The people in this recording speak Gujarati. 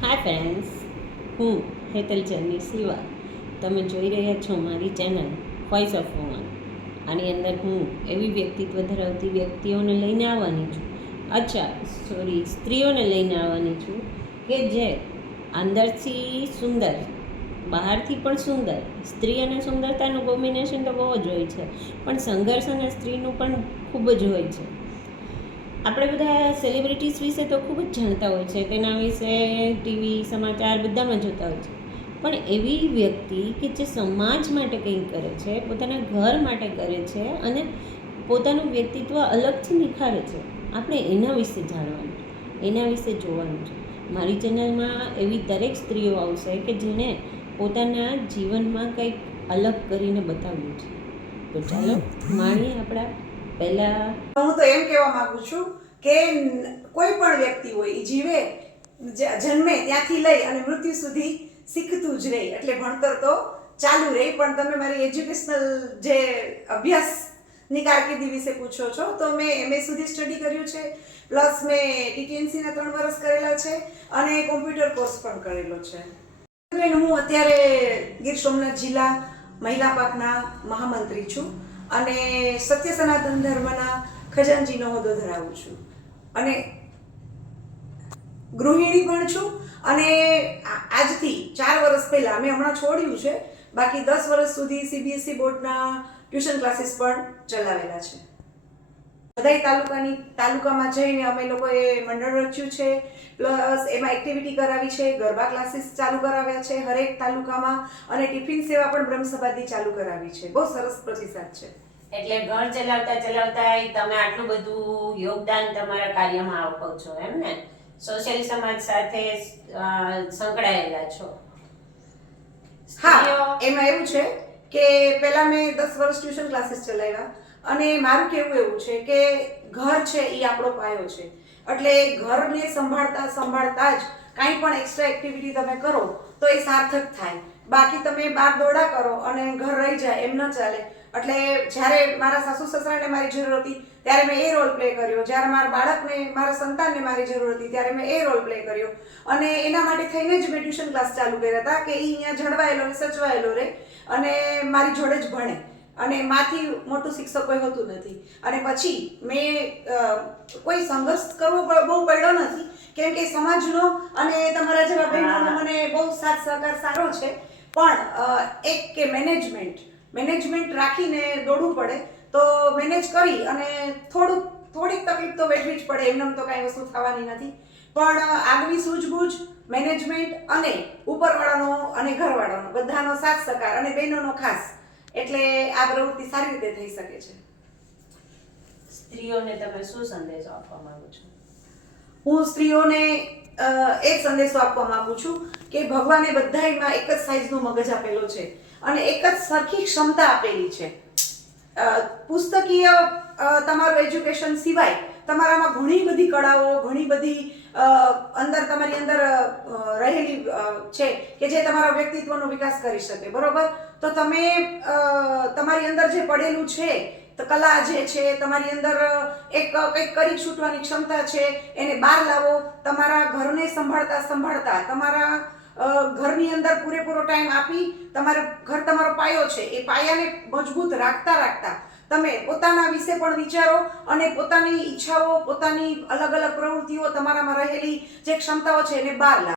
હાય ફ્રેન્ડ્સ હું હેતલ ચંદી સિવા તમે જોઈ રહ્યા છો મારી ચેનલ વોઇસ ઓફ વુમન આની અંદર હું એવી વ્યક્તિત્વ ધરાવતી વ્યક્તિઓને લઈને આવવાની છું. અચ્છા સોરી સ્ત્રીઓને લઈને આવવાની છું કે જે અંદરથી સુંદર, બહારથી પણ સુંદર, સ્ત્રી અને સુંદરતાનું કોમ્બિનેશન તો બહુ જ હોય છે. પણ સંઘર્ષ અને સ્ત્રીનું પણ ખૂબ જ હોય છે. આપણે બધા સેલિબ્રિટીઝ વિશે તો ખૂબ જ જાણતા હોય છે. તેના વિશે ટીવી સમાચાર બધામાં જોતા હોય છે. પણ એવી વ્યક્તિ કે જે સમાજ માટે કંઈક કરે છે, પોતાના ઘર માટે કરે છે અને પોતાનું વ્યક્તિત્વ અલગથી નિખારે છે, આપણે એના વિશે જાણવાનું એના વિશે જોવાનું છે. મારી ચેનલમાં એવી દરેક સ્ત્રીઓ આવશે કે જેણે પોતાના જીવનમાં કંઈક અલગ કરીને બતાવ્યું છે. તો ચાલો, માણીએ આપણા પહેલાં હું તો એમ કહેવા માંગુ છું કે કોઈ પણ વ્યક્તિ હોય એ જીવે જન્મે ત્યાંથી લઈ અને મૃત્યુ સુધી શીખતું જ રહે, એટલે ભણતર તો ચાલુ રહે, પણ તમે મારી એજ્યુકેશનલ જે અભ્યાસની કારકિર્દી વિશે પૂછો છો, તો મેં એમએ સુધી સ્ટડી કર્યું છે પ્લસ મેં ટીટીએનસીના ત્રણ વર્ષ કરેલા છે, અને કોમ્પ્યુટર કોર્સ પણ કરેલો છે. હું અત્યારે ગીર સોમનાથ જિલ્લા મહિલા પાકના મહામંત્રી છું. અને સત્ય સનાતન ધર્મના ખજાનજીનો હોદ્દો ધરાવું છું. અને ગૃહિણી પણ છું અને આજથી ચાર વર્ષ પહેલાં મેં હમણાં છોડ્યું છે. બાકી દસ વર્ષ સુધી સીબીએસઈ બોર્ડના ટ્યુશન ક્લાસીસ પણ ચલાવેલા છે. બધાય તાલુકાની તાલુકામાં જઈને અમે લોકોએ મંડળ રચ્યું છે. પ્લસ એમાં એક્ટિવિટી કરાવી છે ગરબા ક્લાસીસ ચાલુ કરાવ્યા છે હરેક તાલુકામાં અને ટિફિન સેવા પણ બ્રહ્મસભાથી ચાલુ કરાવી છે. બહુ સરસ પ્રતિસાદ છે. એટલે ઘર ચલાવતા ચલાવતા તમે આટલું બધું યોગદાન તમારા કાર્યમાં આપો છો એમ ને? સોશિયલ સમાજ સાથે સંકળાયેલા છો. હા એમાં એવું છે કે પહેલાં મેં દસ વર્ષ ટ્યુશન ક્લાસીસ ચલાવ્યા અને મારું કેવું એવું છે કે ઘર છે એ આપણો પાયો છે. એટલે ઘરને સંભાળતા સંભાળતા જ કાંઈ પણ એક્સ્ટ્રા એક્ટિવિટી તમે કરો તો એ સાર્થક થાય. બાકી તમે બાર દોડા કરો અને ઘર રહી જાય એમ ન ચાલે. એટલે જ્યારે મારા સાસુ સસરાને મારી જરૂર હતી ત્યારે મેં એ રોલ પ્લે કર્યો. જ્યારે મારા બાળકને મારા સંતાનને મારી જરૂર હતી ત્યારે મેં એ રોલ પ્લે કર્યો. અને એના માટે થઈને જ મેં ટ્યુશન ક્લાસ ચાલુ કર્યા હતા કે એ અહીંયા જળવાયેલો ને સચવાયેલો રહે અને મારી જોડે જ ભણે. અને માથી મોટું શિક્ષક કોઈ હોતું નથી. અને પછી મેં કોઈ સંઘર્ષ કરવો બહુ પડ્યો નથી. કેમ કે સમાજનો અને તમારા જેવા બહેનોનો મને બહુ સાથ સહકાર સારો છે. પણ એક કે મેનેજમેન્ટ મેનેજમેન્ટ રાખીને દોડવું પડે. તો મેનેજ કરી અને થોડુંક થોડીક તકલીફ તો વેઠવી જ પડે એમને તો કાંઈ વસ્તુ થવાની નથી. પણ આગવી સૂઝબૂઝ મેનેજમેન્ટ અને ઉપરવાળાનો અને ઘરવાળાનો બધાનો સાથ સહકાર અને બહેનોનો ખાસ. એટલે આ પ્રવૃત્તિ સારી રીતે થઈ શકે છે. સ્ત્રીઓને તમે શું સંદેશો આપવા માંગો છો? હું સ્ત્રીઓને એક સંદેશો આપવા માંગુ છું કે ભગવાને બધામાં એક જ સાઈઝનો મગજ આપેલો છે. અને એક જ સરખી ક્ષમતા આપેલી છે. પુસ્તકીય તમારું એજ્યુકેશન સિવાય તમારામાં ઘણી બધી કળાઓ, ઘણી બધી અંદર તમારી અંદર રહેલી છે કે જે તમારા વ્યક્તિત્વનો વિકાસ કરી શકે, બરોબર? તો તમે તમારી અંદર જે પડેલું છે કલા જે છે, તમારી અંદર એક કંઈક કરી છૂટવાની ક્ષમતા છે, એને બહાર લાવો, તમારા ઘરને સંભાળતા સંભાળતા, તમારા ઘરની અંદર પૂરેપૂરો ટાઈમ આપી, તમારો ઘર તમારો પાયો છે, એ પાયાને મજબૂત રાખતા રાખતા તમે પોતાના વિશે પણ વિચારો અને પોતાની ઈચ્છાઓ, પોતાની અલગ અલગ પ્રવૃત્તિઓ તમારામાં રહેલી જે ક્ષમતાઓ છે એને બહાર લાવો.